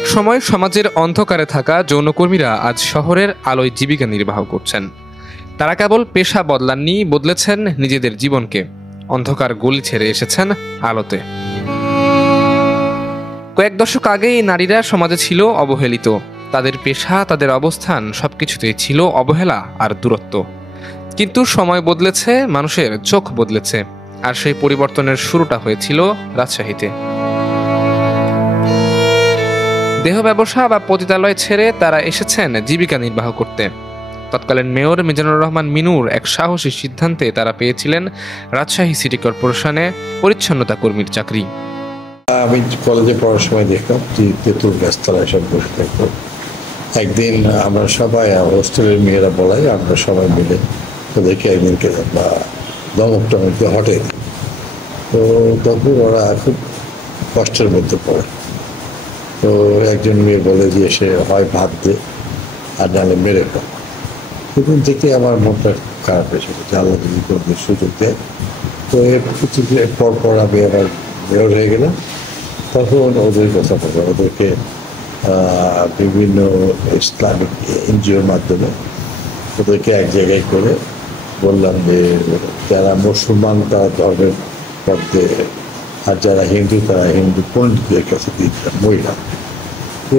একসময় সমাজের অন্ধকারে থাকা যৌনকর্মীরা আজ শহরের আলোয় জীবিকা নির্বাহ করছেন। তারা কেবল পেশা বদলাননি, বদলেছেন নিজেদের জীবনকে। অন্ধকার গলি ছেড়ে এসেছেন আলোতে। কয়েক দশক আগেই নারীরা সমাজে ছিল অবহেলিত। তাদের পেশা, তাদের অবস্থান সবকিছুতেই ছিল অবহেলা আর দূরত্ব। কিন্তু সময় বদলেছে, মানুষের চোখ বদলেছে, আর সেই পরিবর্তনের শুরুটা হয়েছিল রাজশাহীতে। দেহ ব্যবসা বা পতিতালয় ছেড়ে তারা এসেছেন জীবিকা নির্বাহ করতে। তৎকালীন মেয়র মিজানুর রহমান মিনুর এক সাহসী সিদ্ধান্তে তারা পেয়েছিলেন রাজশাহী সিটি কর্পোরেশনে পরিচ্ছন্নতা কর্মীর চাকরি। আমি কলেজে পড়ার সময় দেখলাম তেঁতুল গাছতলায় সব বসে থাকতো। একদিন আমরা সবাই, হোস্টেলের মেয়েরা বলাই, আমরা সবাই মিলে ওদেরকে একদিনকে বা দমক টমককে হটে দিই। তো তখন ওরা খুব কষ্টের মধ্যে পড়ে। তো একজন মেয়ে বলে যে সে হয় ভাত দে আর নাহলে মেরে ফেল। সেদিন থেকে আমার মনটা খারাপ হয়েছিল যে আল্লাহ যদি কোনো সুযোগ দেয়। তো এর পর আমি আবার মেয়র হয়ে গেলাম। তখন ওদের কথা বলে, ওদেরকে বিভিন্ন ইসলামিক এনজিওর মাধ্যমে ওদেরকে এক জায়গায় করে বললাম যে যারা মুসলমান তারা ধর্মের মধ্যে, আর যারা হিন্দু তারা হিন্দু পণ্ডিতদের কাছে দিয়েছিলাম, মহিলা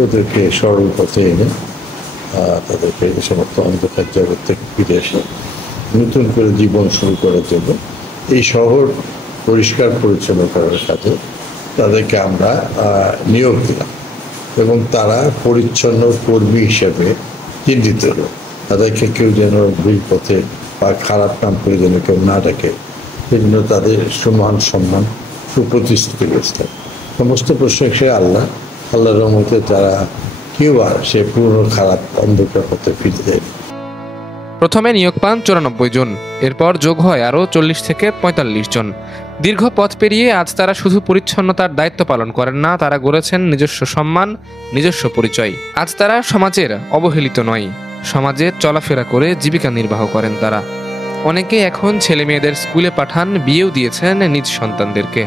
ওদেরকে সরল পথে এনে তাদেরকে এই সমস্ত অন্ধকার জগৎ থেকে ফিরে এসে নতুন করে জীবন শুরু করার জন্য এই শহর পরিষ্কার পরিচ্ছন্ন করার কাজে তাদেরকে আমরা নিয়োগ দিলাম এবং তারা পরিচ্ছন্ন কর্মী হিসেবে চিহ্নিত হলো। তাদেরকে কেউ যেন ভুল পথে বা খারাপ কাম করে যেন কেউ না ডাকে, সেজন্য তাদের সমান সম্মান সুপ্রতিষ্ঠিত করেছিলেন। সমস্ত প্রশংসা আল্লাহর রহমতে তারা কেউ আর সে পুরনো খারাপ অন্ধকার পথে ফিরে যায়। প্রথমে নিয়োগ পান 94 জন, এরপর যোগ হয় আরও 40 থেকে 45 জন। দীর্ঘ পথ পেরিয়ে আজ তারা শুধু পরিচ্ছন্নতার দায়িত্ব পালন করেন না, তারা গড়েছেন নিজস্ব সম্মান, নিজস্ব পরিচয়। আজ তারা সমাজের অবহেলিত নয়, সমাজে চলাফেরা করে জীবিকা নির্বাহ করেন তারা। অনেকে এখন ছেলে মেয়েদের স্কুলে পাঠান, বিয়েও দিয়েছেন নিজ সন্তানদেরকে।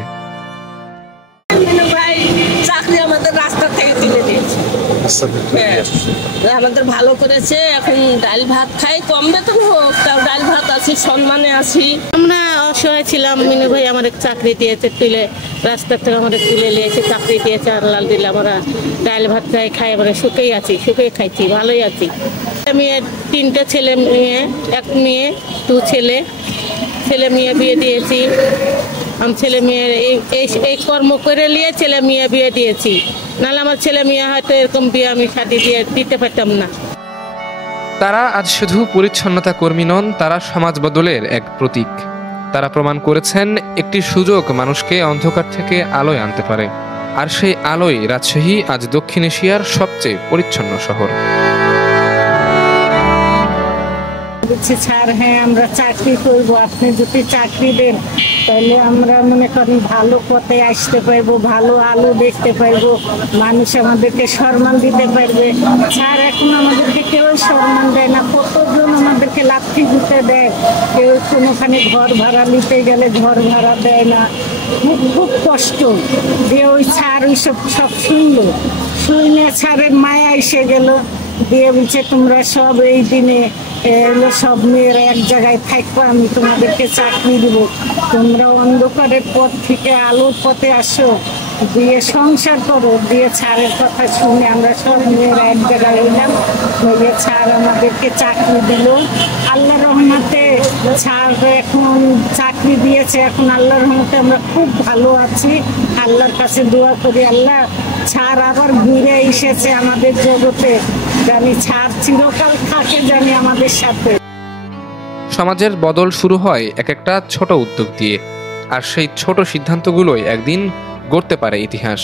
আমাদের ভালো করেছে, এখন ডাল ভাত খাই, কম বেতন হোক তাও ডাল ভাত আছি, সম্মানে আছি। আমরা অসহায় ছিলাম, মিনু ভাই আমার চাকরি দিয়েছে, তুলে রাস্তা থেকে আমাদের তুলে নিয়েছে, চাকরি দিয়েছে, আল্লাহ দিলে আমরা ডাল ভাত খাই আমরা সুখেই আছি, সুখেই খাইছি, ভালোই আছি। মেয়ে 3টে ছেলে মেয়ে, 1 মেয়ে 2 ছেলে, ছেলে মেয়ে বিয়ে দিয়েছি। আমি ছেলে মেয়ের এই কর্ম করে নিয়ে ছেলে মেয়ে বিয়ে দিয়েছি, নাহলে আমার ছেলে মেয়ে হয়তো এরকম বিয়ে আমি শাদী দিতে পারতাম না। তারা আজ শুধু পরিচ্ছন্নতা কর্মী নন, তারা সমাজ বদলের এক প্রতীক। তারা প্রমাণ করেছেন একটি সুযোগ মানুষকে অন্ধকার থেকে আলোয় আনতে পারে, আর সেই আলোয় রাজশাহী আজ দক্ষিণ এশিয়ার সবচেয়ে পরিচ্ছন্ন শহর। স্যার, হ্যাঁ আমরা চাকরি করবো, আপনি যদি চাকরি দেন তাহলে আমরা মনে করেন ভালো পথে আসতে পারবো, ভালো আলো দেখতে পারবো, মানুষ আমাদেরকে সম্মান দিতে পারবে। স্যার, এখন আমাদেরকে কেউ সম্মান দেয় না, কতজন আমাদেরকে লাথি দিতে দেয়, কেউ কোনোখানে ঘর ভাড়া নিতে গেলে ঘর ভাড়া দেয় না, খুব কষ্ট দিয়ে ওই স্যার ওইসব সব শুনে স্যারের মায়া এসে গেল, দিয়ে বলছে তোমরা সব এই দিনে এলো সব মেয়েরা এক জায়গায় থাকবো, আমি তোমাদেরকে চাকরি দিব, তোমরা অন্ধকারের পথ থেকে আলোর পথে আসো, দিয়ে সংসার করো। দিয়ে ছাড়ের কথা শুনে আমরা সব মেয়েরা এক জায়গায় এলাম, দিয়ে ছাড় আমাদেরকে চাকরি দিল। আল্লাহ রহমতে ছাড় এখন চাকরি দিয়েছে, এখন আল্লাহ রহমতে আমরা খুব ভালো আছি। আল্লাহর কাছে দোয়া করি আল্লাহ ছাড় আবার ঘুরে এসেছে আমাদের জগতে, জানি ছাড় চিরকাল থাকে, জানি আমাদের সাথে। সমাজের বদল শুরু হয় এক একটা ছোট উদ্যোগ দিয়ে, আর সেই ছোট সিদ্ধান্তগুলোই একদিন গড়তে পারে ইতিহাস।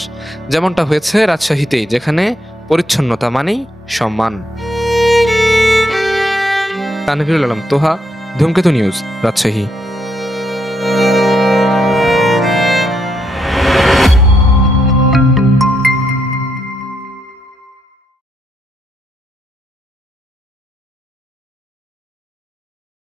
যেমনটা হয়েছে রাজশাহীতেই, যেখানে পরিচ্ছন্নতা মানেই সম্মান। তানভীরুল আলম তোহা, ধূমকেতু নিউজ, রাজশাহী।